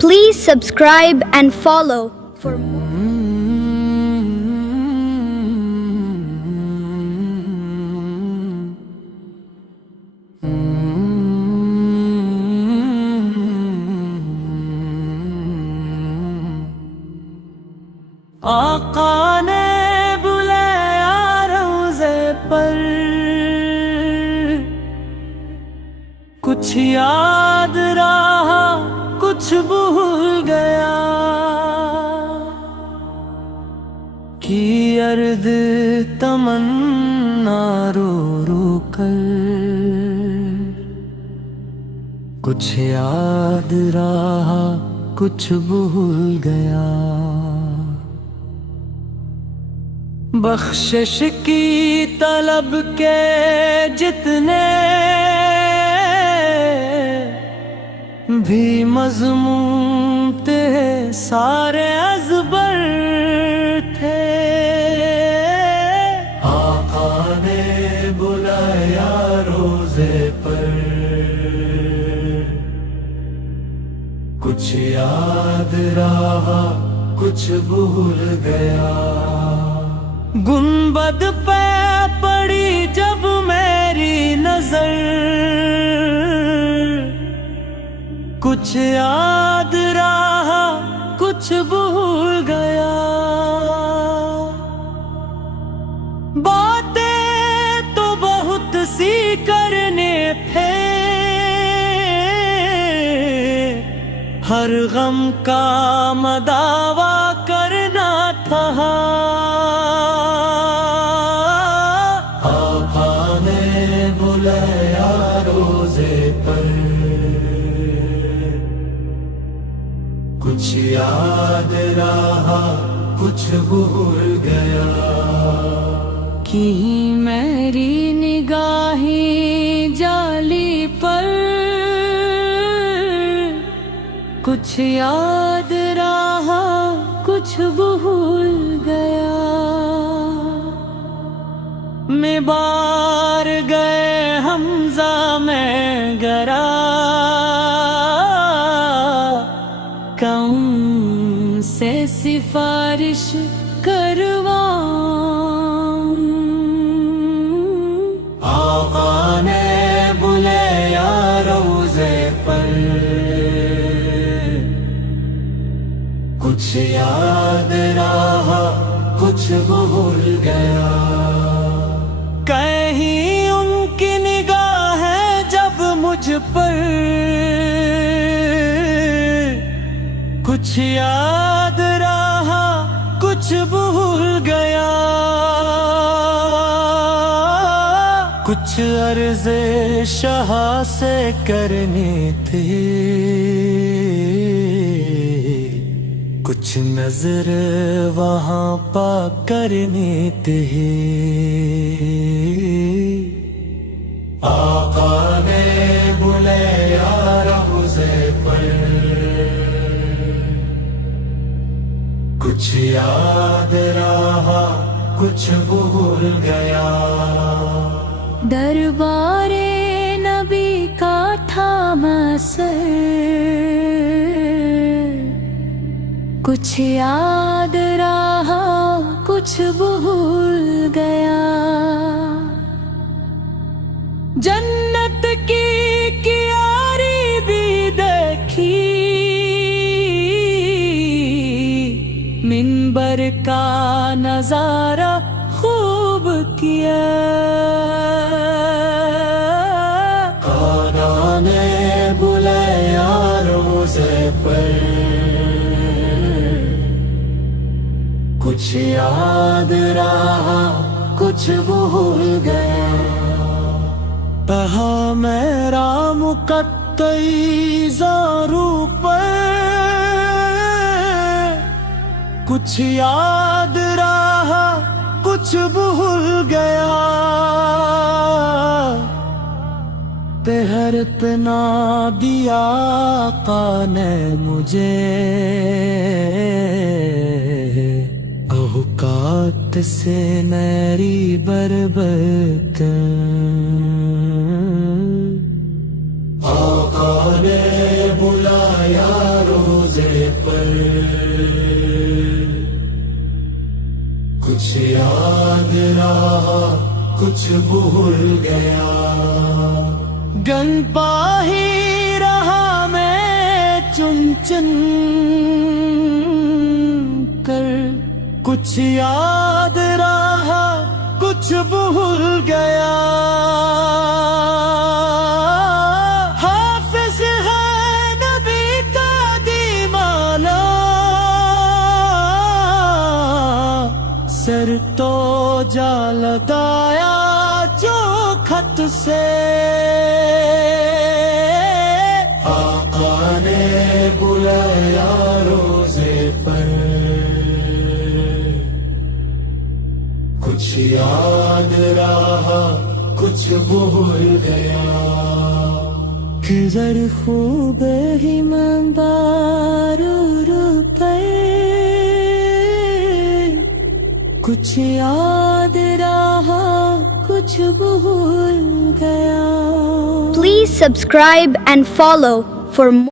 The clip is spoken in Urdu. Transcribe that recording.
Please subscribe and follow for more. آقا نے بلایا روزے پر، کچھ یاد رہا کچھ بھول گیا، کی عرض تمنا رو رو کر، کچھ یاد رہا کچھ بھول گیا، بخشش کی طلب کے جتنے بھی مضمون تھے سارے ازبر تھے، آقا نے بلایا روزے پر، کچھ یاد رہا کچھ بھول گیا، گنبد پہ پڑی جب میری نظر، کچھ یاد رہا کچھ بھول گیا، باتیں تو بہت سی کرنے تھے، ہر غم کا مداوا کرنا تھا، آقا نے بلایا روزے پر، کچھ یاد رہا کچھ بھول گیا، کی میری نگاہیں جالی پر، کچھ یاد رہا کچھ بھول گیا، میں بار گئے حمزہ میں گرا، کون سے سفارش کرواؤں، آقا نے بلایا روزے پر، کچھ یاد رہا کچھ بھول گیا، کہیں ان کی نگاہ ہے جب مجھ پر، کچھ یاد رہا کچھ بھول گیا، کچھ عرض شاہ سے کرنی تھی، کچھ نظر وہاں پا کرنی تھی، آقا نے بلایا روزے پر، کچھ یاد رہا کچھ بھول گیا، دربار نبی کا تھا مسر، کچھ یاد رہا کچھ بھول گیا، جنت کی کیاری بھی دیکھی، منبر کا نظارہ خوب کیا، آقا نے بلایا روزے پر، کچھ یاد رہا کچھ بھول گیا، کہا میرا مقطعی زارو پر، کچھ یاد رہا کچھ بھول گیا، پہر پنا دیا آقا نے مجھے، اوقات سے میری بربر کر، آقا نے بلایا بلایا روزے پر، کچھ یاد رہا کچھ بھول گیا، گن پا ہی رہا میں چن چن کر، کچھ یاد رہا کچھ بھول گیا، حافظ ہے نبی کا دیمالا، سر تو جا لگایا جو خط سے، آقا نے بلایا روزے پر، کچھ یاد رہا کچھ بھول گیا، گزر خوب ہی منبارور پر، کچھ یاد رہا کچھ بھول گیا. Please subscribe and follow for more.